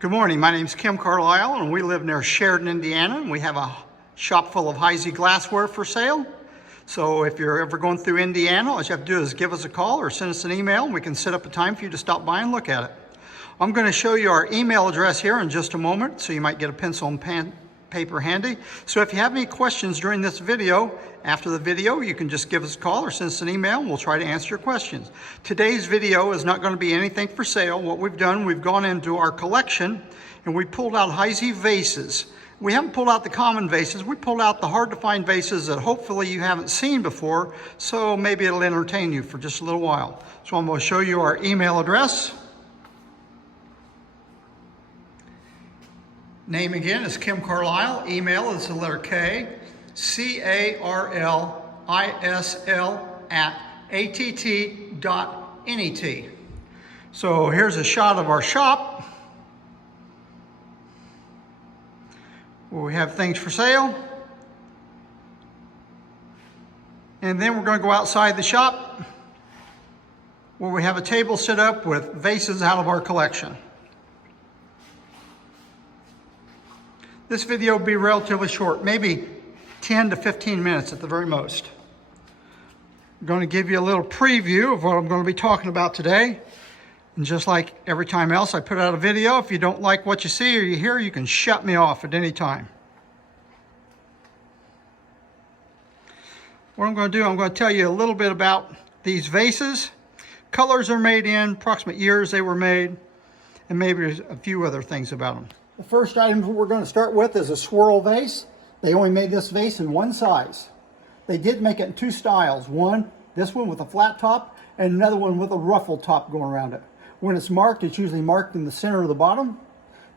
Good morning, my name is Kim Carlisle and we live near Sheridan, Indiana, and we have a shop full of Heisey glassware for sale. So if you're ever going through Indiana, all you have to do is give us a call or send us an email and we can set up a time for you to stop by and look at it. I'm going to show you our email address here in just a moment, so you might get a pencil and paper handy. So if you have any questions during this video, after the video, you can just give us a call or send us an email and we'll try to answer your questions. Today's video is not going to be anything for sale. What we've done, we've gone into our collection and we pulled out Heisey vases. We haven't pulled out the common vases. We pulled out the hard to find vases that hopefully you haven't seen before, so maybe it'll entertain you for just a little while. So I'm going to show you our email address. Name again is Kim Carlisle. Email is the letter K, CARLISL@att.net. So here's a shot of our shop where we have things for sale. And then we're going to go outside the shop where we have a table set up with vases out of our collection. This video will be relatively short, maybe 10 to 15 minutes at the very most. I'm going to give you a little preview of what I'm going to be talking about today. And just like every time else I put out a video, if you don't like what you see or you hear, you can shut me off at any time. What I'm going to do, I'm going to tell you a little bit about these vases, colors are made in, approximate years they were made, and maybe a few other things about them. The first item we're going to start with is a swirl vase. They only made this vase in one size. They did make it in two styles. This one with a flat top, and another one with a ruffled top going around it. When it's marked, it's usually marked in the center of the bottom.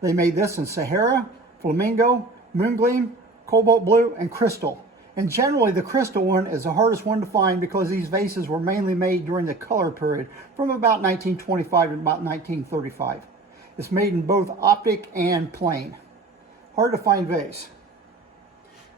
They made this in Sahara, Flamingo, Moongleam, Cobalt Blue, and Crystal. And generally the crystal one is the hardest one to find because these vases were mainly made during the color period from about 1925 to about 1935. It's made in both optic and plain. Hard to find vase.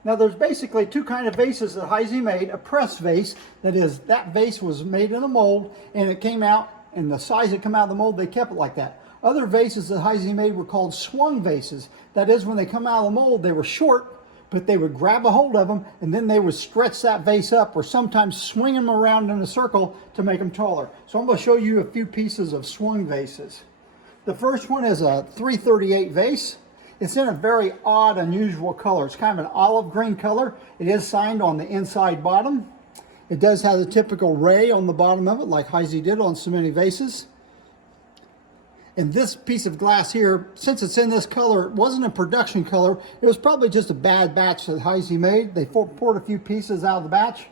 Now there's basically two kinds of vases that Heisey made. A press vase, that is, that vase was made in a mold and it came out, and the size that came out of the mold, they kept it like that. Other vases that Heisey made were called swung vases. That is, when they come out of the mold, they were short, but they would grab a hold of them and then they would stretch that vase up or sometimes swing them around in a circle to make them taller. So I'm going to show you a few pieces of swung vases. The first one is a 338 vase. It's in a very odd, unusual color. It's kind of an olive green color. It is signed on the inside bottom. It does have the typical ray on the bottom of it, like Heisey did on so many vases. And this piece of glass here, since it's in this color, it wasn't a production color. It was probably just a bad batch that Heisey made. They poured a few pieces out of the batch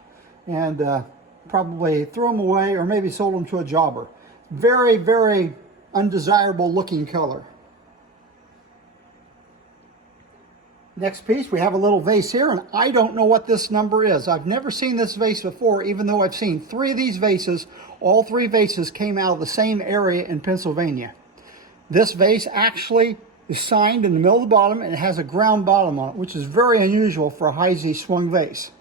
and probably threw them away or maybe sold them to a jobber. Very, very undesirable looking color. Next piece, we have a little vase here, and I don't know what this number is. I've never seen this vase before, even though I've seen three of these vases. All three vases came out of the same area in Pennsylvania. This vase actually is signed in the middle of the bottom and it has a ground bottom on it, which is very unusual for a Heisey swung vase.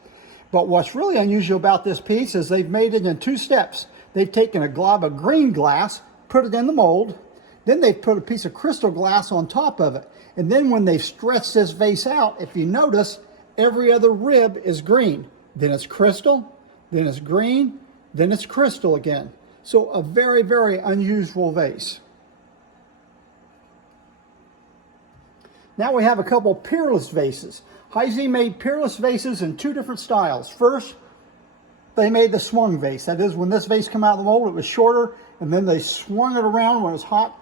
But what's really unusual about this piece is they've made it in two steps. They've taken a glob of green glass, put it in the mold, then they've put a piece of crystal glass on top of it. And then when they've stretched this vase out, if you notice, every other rib is green. Then it's crystal, then it's green, then it's crystal again. So a very, very unusual vase. Now we have a couple Peerless vases. Heisey made Peerless vases in two different styles. First, they made the swung vase. That is, when this vase came out of the mold, it was shorter, and then they swung it around when it was hot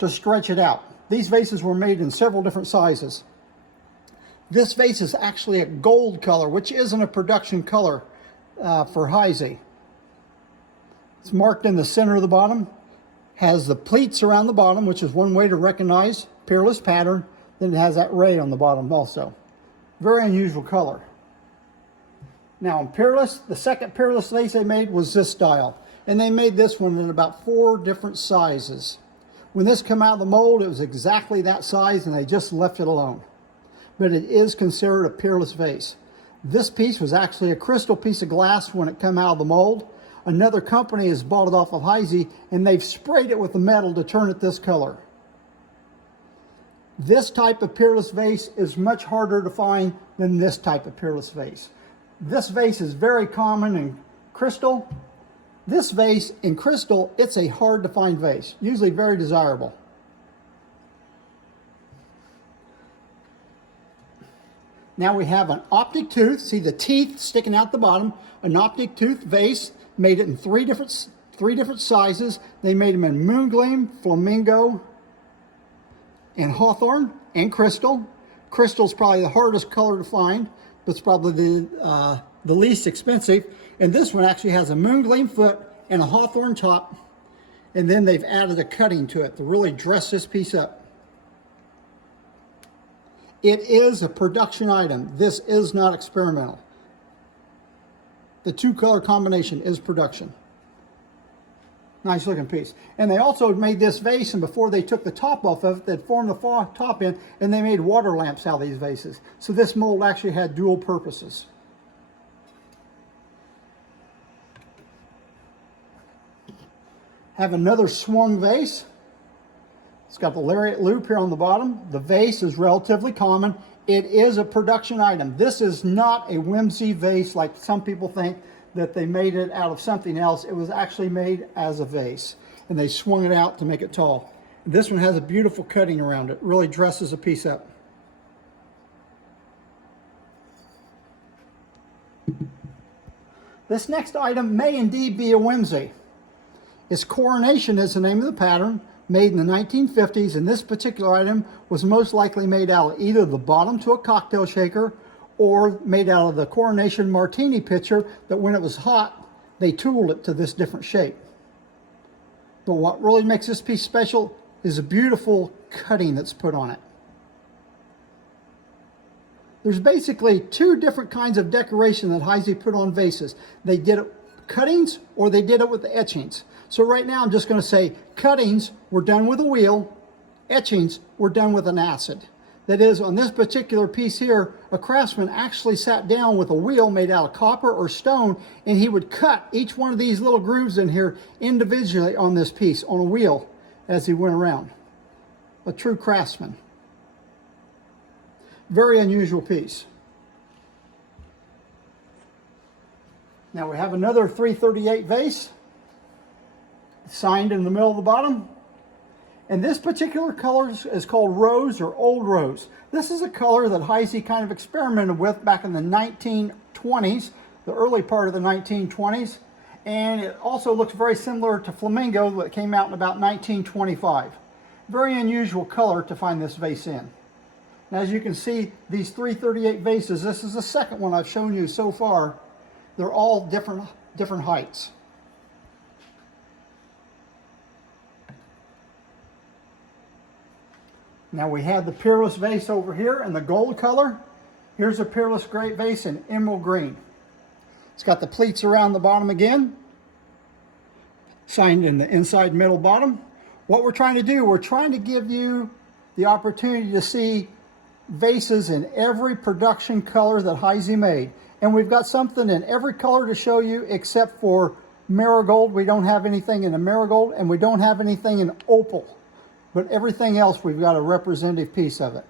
to stretch it out. These vases were made in several different sizes. This vase is actually a gold color, which isn't a production color for Heisey. It's marked in the center of the bottom, has the pleats around the bottom, which is one way to recognize Peerless pattern. Then it has that ray on the bottom also. Very unusual color. Now in Peerless, the second Peerless vase they made was this style. And they made this one in about 4 different sizes. When this came out of the mold, it was exactly that size and they just left it alone. But it is considered a Peerless vase. This piece was actually a crystal piece of glass when it came out of the mold. Another company has bought it off of Heisey and they've sprayed it with the metal to turn it this color. This type of Peerless vase is much harder to find than this type of Peerless vase. This vase is very common in crystal. This vase in crystal, it's a hard to find vase, usually very desirable. Now we have an Optic Tooth. See the teeth sticking out the bottom. An Optic Tooth vase. Made it in three different sizes. They made them in Moongleam, Flamingo, and Hawthorn, and Crystal. Crystal's probably the hardest color to find, but it's probably the least expensive. And this one actually has a Moongleam foot and a Hawthorn top. And then they've added a cutting to it to really dress this piece up. It is a production item. This is not experimental. The two color combination is production. Nice looking piece. And they also made this vase, and before they took the top off of it, they'd formed the top in, and they made water lamps out of these vases. So this mold actually had dual purposes. Have another swung vase. It's got the lariat loop here on the bottom. The vase is relatively common. It is a production item. This is not a whimsy vase like some people think that they made it out of something else. It was actually made as a vase, and they swung it out to make it tall. This one has a beautiful cutting around it. Really dresses a piece up. This next item may indeed be a whimsy. Its Coronation is the name of the pattern. Made in the 1950s, and this particular item was most likely made out of either the bottom to a cocktail shaker or made out of the Coronation martini pitcher that when it was hot, they tooled it to this different shape. But what really makes this piece special is a beautiful cutting that's put on it. There's basically two different kinds of decoration that Heisey put on vases. They did it cuttings or they did it with the etchings. So right now I'm just going to say cuttings were done with a wheel, etchings were done with an acid. That is, on this particular piece here, a craftsman actually sat down with a wheel made out of copper or stone, and he would cut each one of these little grooves in here individually on this piece, on a wheel, as he went around. A true craftsman. Very unusual piece. Now we have another 338 vase, signed in the middle of the bottom. And this particular color is called Rose or Old Rose. This is a color that Heisey kind of experimented with back in the 1920s, the early part of the 1920s. And it also looks very similar to Flamingo that came out in about 1925. Very unusual color to find this vase in. Now, as you can see, these 338 vases, this is the second one I've shown you so far. They're all different heights. Now we have the Peerless vase over here in the gold color. Here's a Peerless Great vase in emerald green. It's got the pleats around the bottom again, signed in the inside middle bottom. What we're trying to do, we're trying to give you the opportunity to see vases in every production color that Heisey made. And we've got something in every color to show you except for marigold. We don't have anything in a marigold, and we don't have anything in opal. But everything else, we've got a representative piece of it.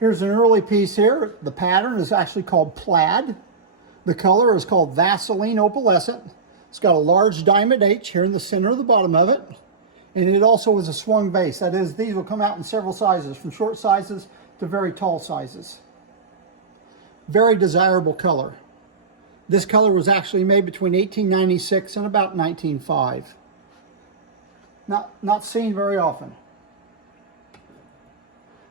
Here's an early piece here. The pattern is actually called plaid. The color is called Vaseline Opalescent. It's got a large diamond H here in the center of the bottom of it. And it also is a swung vase. That is, these will come out in several sizes, from short sizes to very tall sizes. Very desirable color. This color was actually made between 1896 and about 1905. Not seen very often.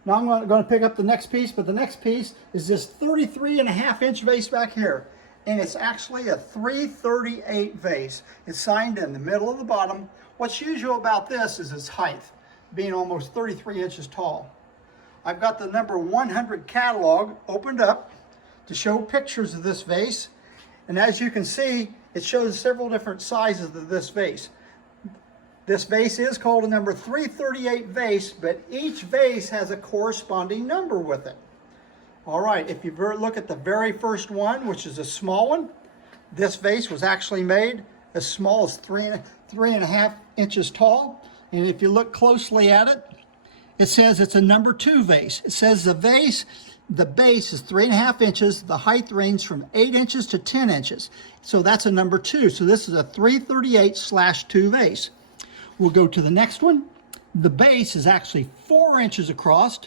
Now I'm going to pick up the next piece, but the next piece is this 33.5-inch vase back here. And it's actually a 338 vase. It's signed in the middle of the bottom. What's usual about this is its height, being almost 33 inches tall. I've got the number 100 catalog opened up to show pictures of this vase. And as you can see, it shows several different sizes of this vase. This vase is called a number 338 vase, but each vase has a corresponding number with it. All right, if you look at the very first one, which is a small one, this vase was actually made as small as three and a half inches tall. And if you look closely at it, it says it's a number 2 vase. It says the base is 3.5 inches. The height ranges from 8 inches to 10 inches. So that's a number 2. So this is a 338/2 vase. We'll go to the next one. The base is actually 4 inches across,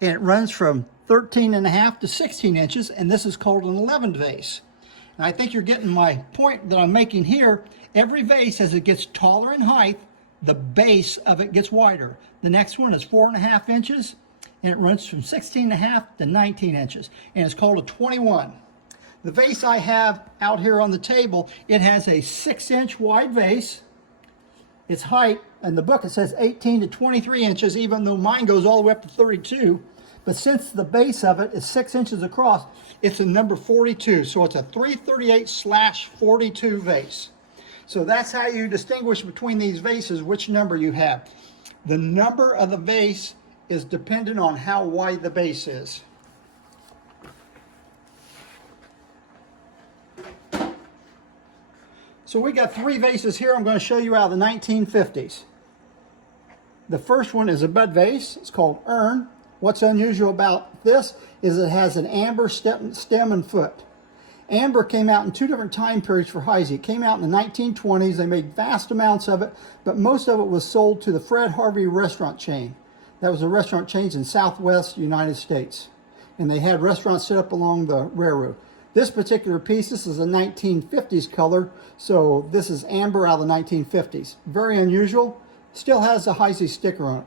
and it runs from 13.5 to 16 inches, and this is called an 11 vase. And I think you're getting my point that I'm making here. Every vase, as it gets taller in height, the base of it gets wider. The next one is 4.5 inches, and it runs from 16.5 to 19 inches, and it's called a 21. The vase I have out here on the table, it has a 6-inch wide vase. Its height, in the book it says 18 to 23 inches, even though mine goes all the way up to 32. But since the base of it is 6 inches across, it's a number 42. So it's a 338/42 vase. So that's how you distinguish between these vases, which number you have. The number of the vase is dependent on how wide the base is. So we got 3 vases here I'm going to show you out of the 1950s. The first one is a bud vase. It's called Urn. What's unusual about this is it has an amber stem and foot. Amber came out in 2 different time periods for Heisey. It came out in the 1920s. They made vast amounts of it, but most of it was sold to the Fred Harvey restaurant chain. That was a restaurant chain in Southwest United States. And they had restaurants set up along the railroad. This particular piece, this is a 1950s color, so this is amber out of the 1950s. Very unusual. Still has the Heisey sticker on it.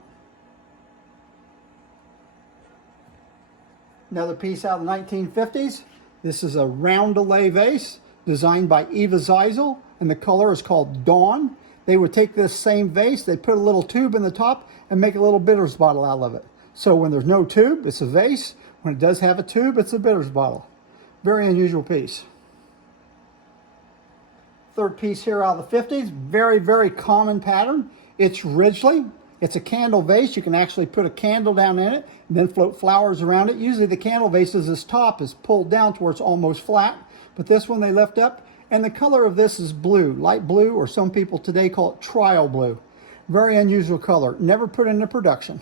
Another piece out of the 1950s. This is a roundelay vase designed by Eva Zeisel, and the color is called Dawn. They would take this same vase, they'd put a little tube in the top and make a little bitters bottle out of it. So when there's no tube, it's a vase. When it does have a tube, it's a bitters bottle. Very unusual piece. Third piece here out of the 50s, very, very common pattern. It's Ridgely. It's a candle vase. You can actually put a candle down in it and then float flowers around it. Usually the candle vase's top is pulled down to where it's almost flat, but this one they lift up, and the color of this is blue, light blue, or some people today call it trial blue. Very unusual color, never put into production.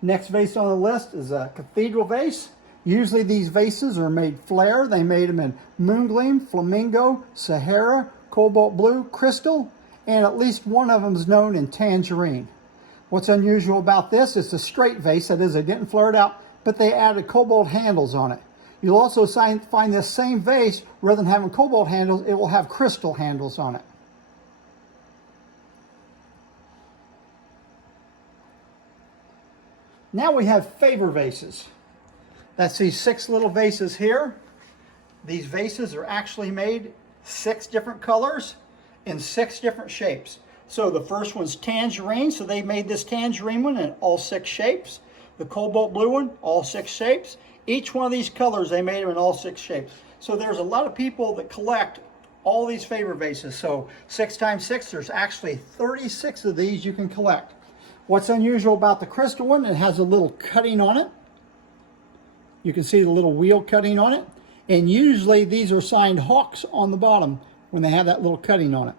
Next vase on the list is a Cathedral Vase. Usually these vases are made flare. They made them in Moongleam, Flamingo, Sahara, Cobalt Blue, Crystal, and at least one of them is known in Tangerine. What's unusual about this is a straight vase. That is, they didn't flare it out, but they added cobalt handles on it. You'll also find this same vase, rather than having cobalt handles, it will have crystal handles on it. Now we have favor vases. That's these 6 little vases here. These vases are actually made 6 different colors in 6 different shapes. So the first one's tangerine, so they made this tangerine one in all 6 shapes. The cobalt blue one, all 6 shapes. Each one of these colors, they made them in all 6 shapes. So there's a lot of people that collect all these favor vases. So 6 times 6, there's actually 36 of these you can collect. What's unusual about the crystal one, it has a little cutting on it. You can see the little wheel cutting on it. And usually these are signed hawks on the bottom when they have that little cutting on it.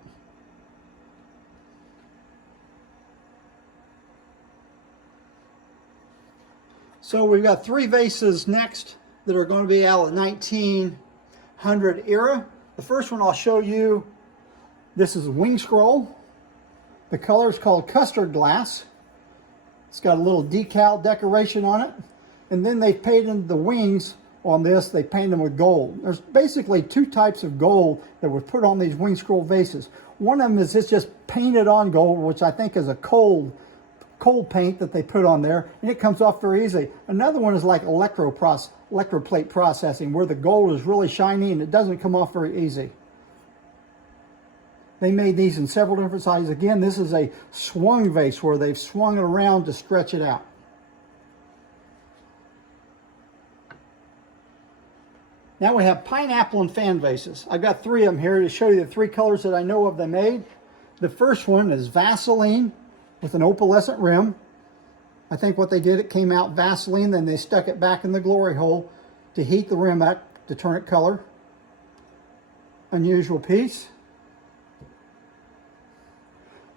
So we've got 3 vases next that are going to be out of the 1900 era. The first one I'll show you, this is a wing scroll. The color is called custard glass. It's got a little decal decoration on it. And then they painted the wings on this, they painted them with gold. There's basically 2 types of gold that were put on these wing scroll vases. One of them is just painted on gold, which I think is a cold paint that they put on there, and it comes off very easily. Another one is like electroplate processing, where the gold is really shiny and it doesn't come off very easy. They made these in several different sizes. Again, this is a swung vase where they've swung it around to stretch it out. Now we have pineapple and fan vases. I've got 3 of them here to show you the 3 colors that I know of they made. The first one is Vaseline with an opalescent rim. I think what they did, it came out Vaseline, then they stuck it back in the glory hole to heat the rim up to turn it color. Unusual piece.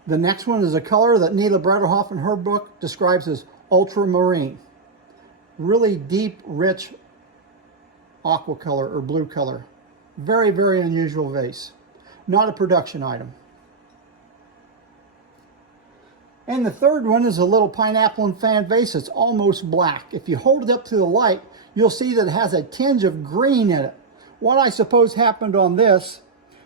The next one is a color that Nila Brederhoff in her book describes as ultramarine. Really deep, rich aqua color or blue color. Very, very unusual vase. Not a production item. And the third one is a little pineapple and fan vase. It's almost black. If you hold it up to the light, you'll see that it has a tinge of green in it. What I suppose happened on this,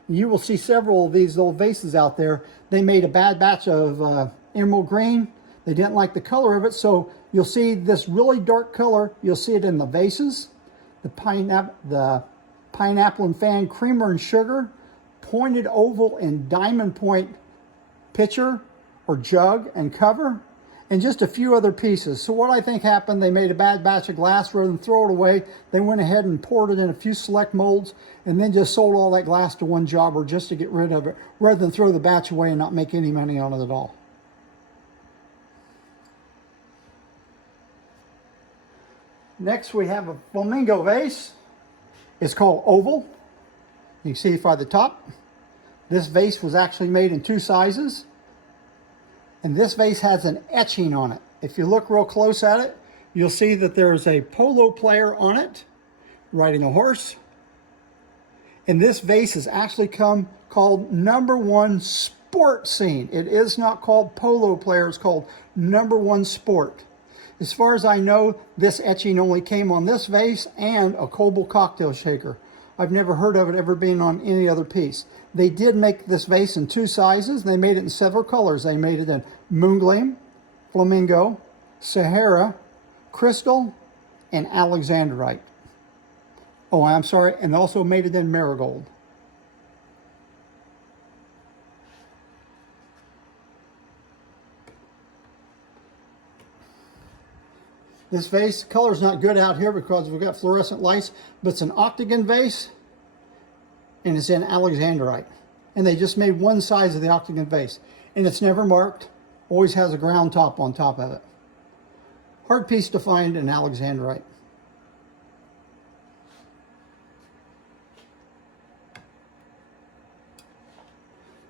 you will see several of these little vases out there. They made a bad batch of emerald green. They didn't like the color of it, so you'll see this really dark color. You'll see it in the vases. The pineapple and fan creamer and sugar, pointed oval and diamond point pitcher or jug and cover, and just a few other pieces. So what I think happened, they made a bad batch of glass. Rather than throw it away, they went ahead and poured it in a few select molds and then just sold all that glass to one jobber just to get rid of it, rather than throw the batch away and not make any money on it at all. Next we have a Flamingo vase. It's called oval. You can see by the top. This vase was actually made in 2 sizes. And this vase has an etching on it. If you look real close at it, you'll see that there's a polo player on it, riding a horse. And this vase is actually called #1 Sport Scene. It is not called polo player, it's called #1 Sport. As far as I know, this etching only came on this vase and a Coble cocktail shaker. I've never heard of it ever being on any other piece. They did make this vase in 2 sizes. They made it in several colors. They made it in Moongleam, Flamingo, Sahara, Crystal, and Alexandrite. Oh, I'm sorry, and also made it in Marigold. This vase, color's not good out here because we've got fluorescent lights, but it's an octagon vase and it's in Alexandrite. And they just made 1 size of the octagon vase. And it's never marked, always has a ground top on top of it. Hard piece to find in Alexandrite.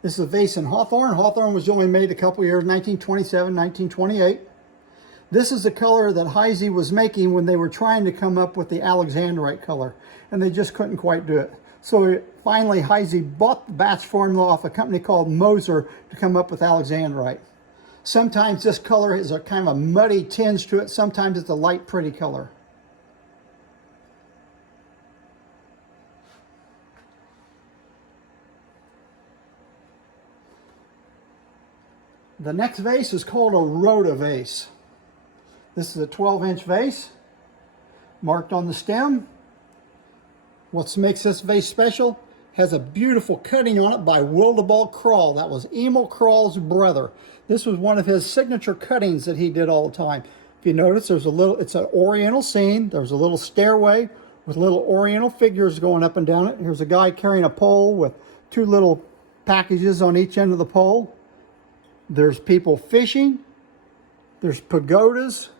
This is a vase in Hawthorne. Hawthorne was only made a couple years, 1927, 1928. This is the color that Heisey was making when they were trying to come up with the Alexandrite color, and they just couldn't quite do it. So finally Heisey bought the batch formula off a company called Moser to come up with Alexandrite. Sometimes this color is a kind of a muddy tinge to it, sometimes it's a light pretty color. The next vase is called a Rhoda vase. This is a 12-inch vase, marked on the stem. What makes this vase special, has a beautiful cutting on it by Wildebald Krall. That was Emil Krall's brother. This was one of his signature cuttings that he did all the time. If you notice, there's a little, it's an oriental scene. There's a little stairway with little oriental figures going up and down it. Here's a guy carrying a pole with 2 little packages on each end of the pole. There's people fishing. There's pagodas,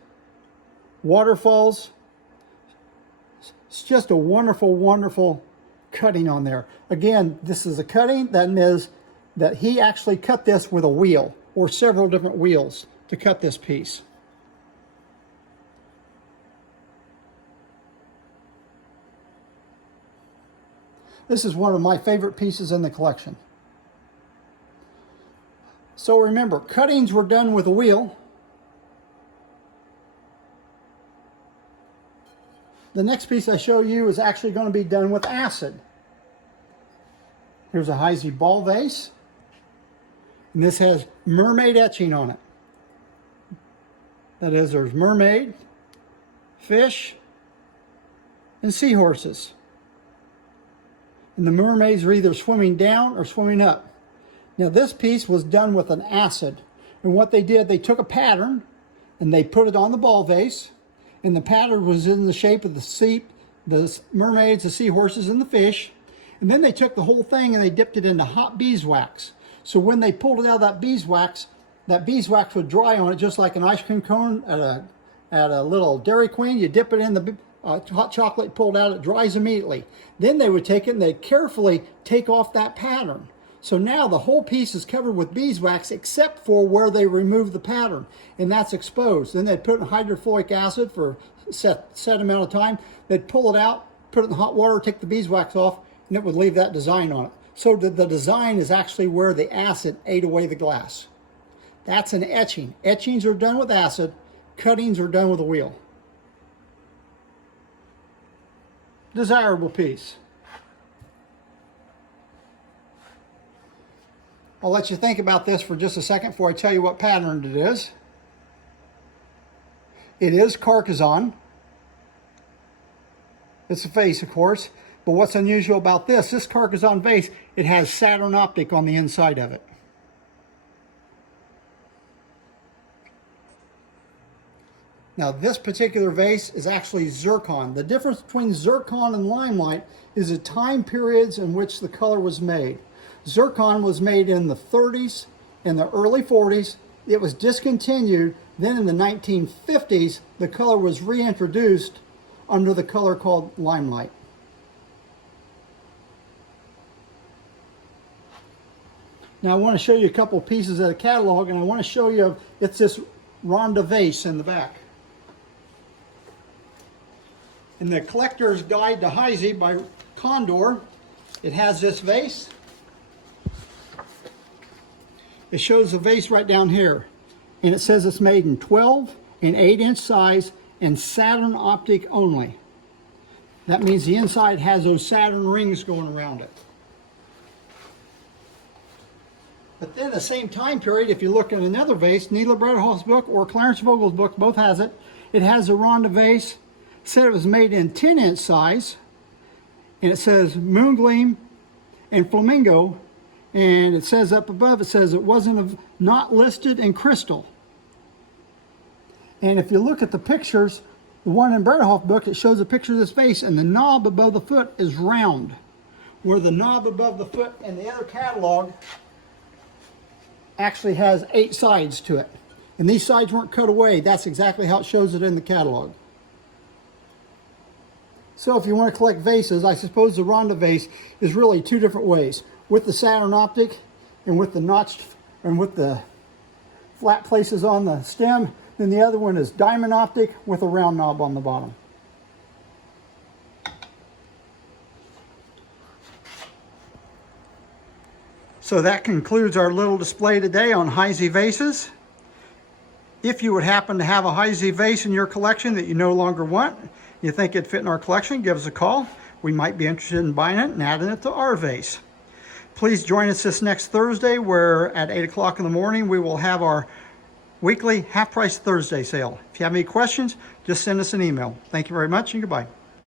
waterfalls. It's just a wonderful, wonderful cutting on there. Again, this is a cutting. That means that he actually cut this with a wheel or several different wheels to cut this piece. This is one of my favorite pieces in the collection. So remember, cuttings were done with a wheel. The next piece I show you is actually going to be done with acid. Here's a Heisey ball vase. And this has mermaid etching on it. That is, there's mermaid, fish, and seahorses. And the mermaids are either swimming down or swimming up. Now this piece was done with an acid. And what they did, they took a pattern and they put it on the ball vase. And the pattern was in the shape of the mermaids, the seahorses, and the fish. And then they took the whole thing and they dipped it into hot beeswax. So when they pulled it out of that beeswax would dry on it just like an ice cream cone at a little Dairy Queen. You dip it in the hot chocolate pulled out, it dries immediately. Then they would take it and they'd carefully take off that pattern. So now the whole piece is covered with beeswax except for where they remove the pattern, and that's exposed. Then they'd put it in hydrofluoric acid for a set amount of time. They'd pull it out, put it in hot water, take the beeswax off, and it would leave that design on it. So the design is actually where the acid ate away the glass. That's an etching. Etchings are done with acid, cuttings are done with a wheel. Desirable piece. I'll let you think about this for just a second before I tell you what pattern it is. It is Carcassonne. It's a vase, of course, but what's unusual about this Carcassonne vase, it has Saturn Optic on the inside of it. Now this particular vase is actually zircon. The difference between zircon and limelight is the time periods in which the color was made. Zircon was made in the 30s and the early 40s. It was discontinued. Then in the 1950s, the color was reintroduced under the color called limelight. Now I want to show you a couple pieces of the catalog, and I want to show you, it's this Ronda vase in the back. In the Collector's Guide to Heisey by Condor, it has this vase. It shows the vase right down here, and it says it's made in 12 and 8-inch size and Saturn Optic only. That means the inside has those Saturn rings going around it. But then the same time period, if you look at another vase, Neela Bredehoff's book or Clarence Vogel's book, both has it. It has a Ronda vase. Said it was made in 10-inch size, and it says Moongleam and Flamingo, and it says up above, it says it wasn't not listed in crystal. And if you look at the pictures, the one in Bredehoff book, it shows a picture of this vase, and the knob above the foot is round, where the knob above the foot in the other catalog actually has 8 sides to it. And these sides weren't cut away. That's exactly how it shows it in the catalog. So if you want to collect vases, I suppose the Ronda vase is really 2 different ways. With the Saturn Optic and with the notched and with the flat places on the stem. Then the other one is Diamond Optic with a round knob on the bottom. So that concludes our little display today on Heisey vases. If you would happen to have a Heisey vase in your collection that you no longer want, you think it'd fit in our collection, give us a call. We might be interested in buying it and adding it to our vase. Please join us this next Thursday, where at 8 o'clock in the morning we will have our weekly half price Thursday sale. If you have any questions, just send us an email. Thank you very much and goodbye.